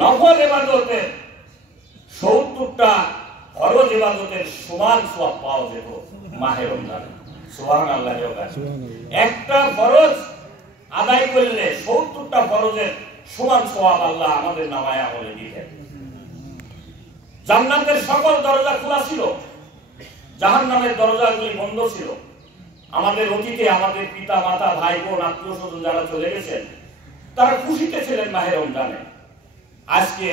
নফল ইবাদতের 70টা ফরজ ইবাদতের সমান সওয়াব পাওয়া যেত মাহে রমজানে। সুবহানাল্লাহ। একটা ফরজ আদায় করলে 70টা ফরজের সমান সওয়াব আল্লাহ আমাদের নামায়ে আমলে দিতেন। জান্নাতের সকল দরজা খোলা ছিল, জাহান্নামের দরজাগুলি বন্ধ ছিল। আমাদের অতীতে আমাদের পিতা মাতা ভাই বোন আত্মীয় স্বজন যারা চলে গেছেন তারা খুশিতে ছিলেন মাহে রমজানে। আজকে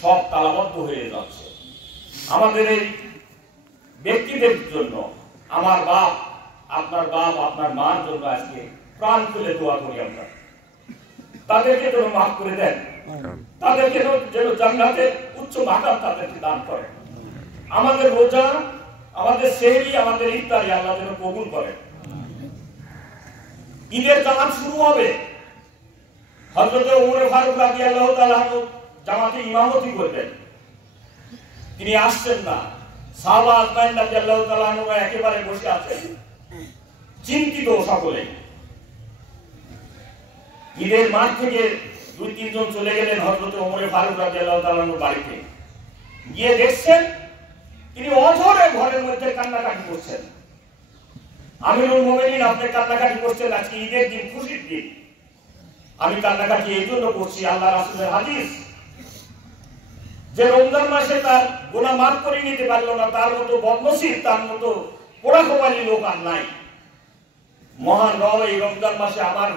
সব তালাবদ্ধ হয়ে যাচ্ছে। আমাদের এই ব্যক্তিদের জন্য, আমার বাপ, আপনার বাপ, আপনার মার জন্য আজকে প্রাণ খুলে দোয়া করি আমরা। তাদেরকে যেন মাফ করে দেন, তাদেরকে যেন জান্নাতের উচ্চ মাকাম তাদেরকে দান করেন। আমাদের রোজা, আমাদের সেহরি, আমাদের ইফতারি আল্লাহ যেন কবুল করেন। ঈদের জামাত শুরু হবে। হযরত ওমর ফারুক রাদিয়াল্লাহু তাআলা জামাতে ইমামতি করবেন। তিনি আসছেন না। সাহাবা আজমাইন রাদিয়াল্লাহু তাআলা একেবারে বসে আছেন, চিন্তিত সকলে। ঈদের মাঠ থেকে 2-3 জন চলে গেলেন হযরত ওমর ফারুক রাদিয়াল্লাহু তাআলার বাড়িতে। গিয়ে দেখছেন তিনি অঝরে ঘরের মধ্যে কান্নাকাটি করছেন। আমিরুল মুমিনিন, আপনি কান্নাকাটি করছেন, আজকে ঈদের দিন, খুশির দিন। আমি কান্নাকাটি এই জন্য করছি, আল্লাহ রাসূলের হাদিস যে রমজান মাসে তার গুনাহ মাফ করে নিতে পারলো না, তার মতো বদনসিব, তার মতো পোড়াকপালি লোক আর নাই। মহান রব এই রমজান মাসে আমার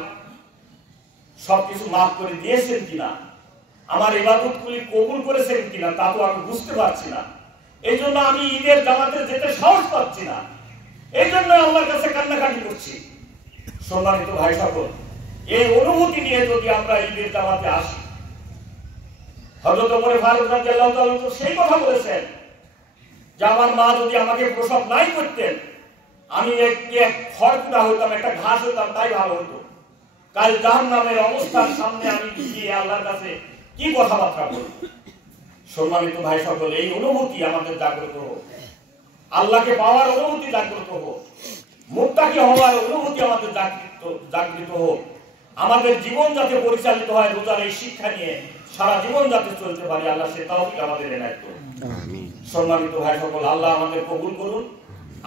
সবকিছু মাফ করে দিয়েছেন কিনা, আমার ইবাদতগুলি কবুল করেছেন কিনা তা তো আমি বুঝতে পারছি না। এই জন্য আমি ঈদের জামাতে যেতে সাহস পাচ্ছি না। এই জন্য আল্লাহর কাছে কান্নাকাটি করছি। সম্মানিত ভাই সকল, এই অনুভূতি নিয়ে যদি আমরা ঈদের জামাতে আসি, হযরত ওমর ফারুক রাদিয়াল্লাহু তাআলা তো সেই কথা বলেছেন যে আমার মা যদি আমাকে প্রসব নাই করতেন, আমি এক খড়কুটা হইতাম, একটা ঘাস হইতাম, তাই ভালো হতো। কাল জাহান্নামের অবস্থার সামনে আমি গিয়ে আল্লাহর কাছে কি কথাবার্তা বলব। সম্মানিত ভাই সকল, এই অনুভূতি আমাদের জাগ্রত হোক, আল্লাহকে পাওয়ার অনুভূতি জাগ্রত হোক, মুত্তাকি হওয়ার অনুভূতি আমাদের জাগৃত হোক। আমাদের জীবন যাতে পরিচালিত হয় রোজার এই শিক্ষা নিয়ে, সারা জীবন যাতে চলতে পারি, আল্লাহ সে তৌফিক আমাদের এনায়েত করুন। সম্মানিত ভাই সকল, আল্লাহ আমাদের কবুল করুন,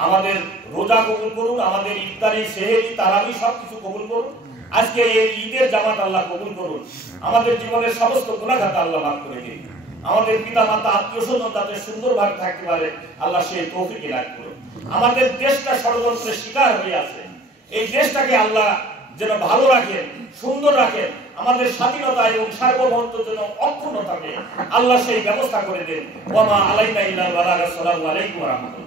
আমাদের রোজা কবুল করুন, আমাদের ইফতারি, সেহরি, তারাবি সবকিছু কবুল করুন। আজকে এই ঈদের জামাত আল্লাহ কবুল করুন। আমাদের জীবনের সমস্ত গুনাহ খাতা আল্লাহ মাফ করে দিন। আমাদের পিতা মাতা আত্মীয় স্বজন যাতে সুন্দরভাবে থাকতে পারে, আল্লাহ সেই তৌফিক এনায়েত করুন। আমাদের দেশটা ষড়যন্ত্রের শিকার হয়ে আছে, এই দেশটাকে আল্লাহ যেন ভালো রাখেন, সুন্দর রাখেন। আমাদের স্বাধীনতা এবং সার্বভৌমত্ব যেন অক্ষুণ্ণ থাকে, আল্লাহ সেই ব্যবস্থা করে দেন। ওয়া মা আলাইনা ইল্লাল বালাগ। আসসালামু আলাইকুম ওয়া রাহমাতুল্লাহ।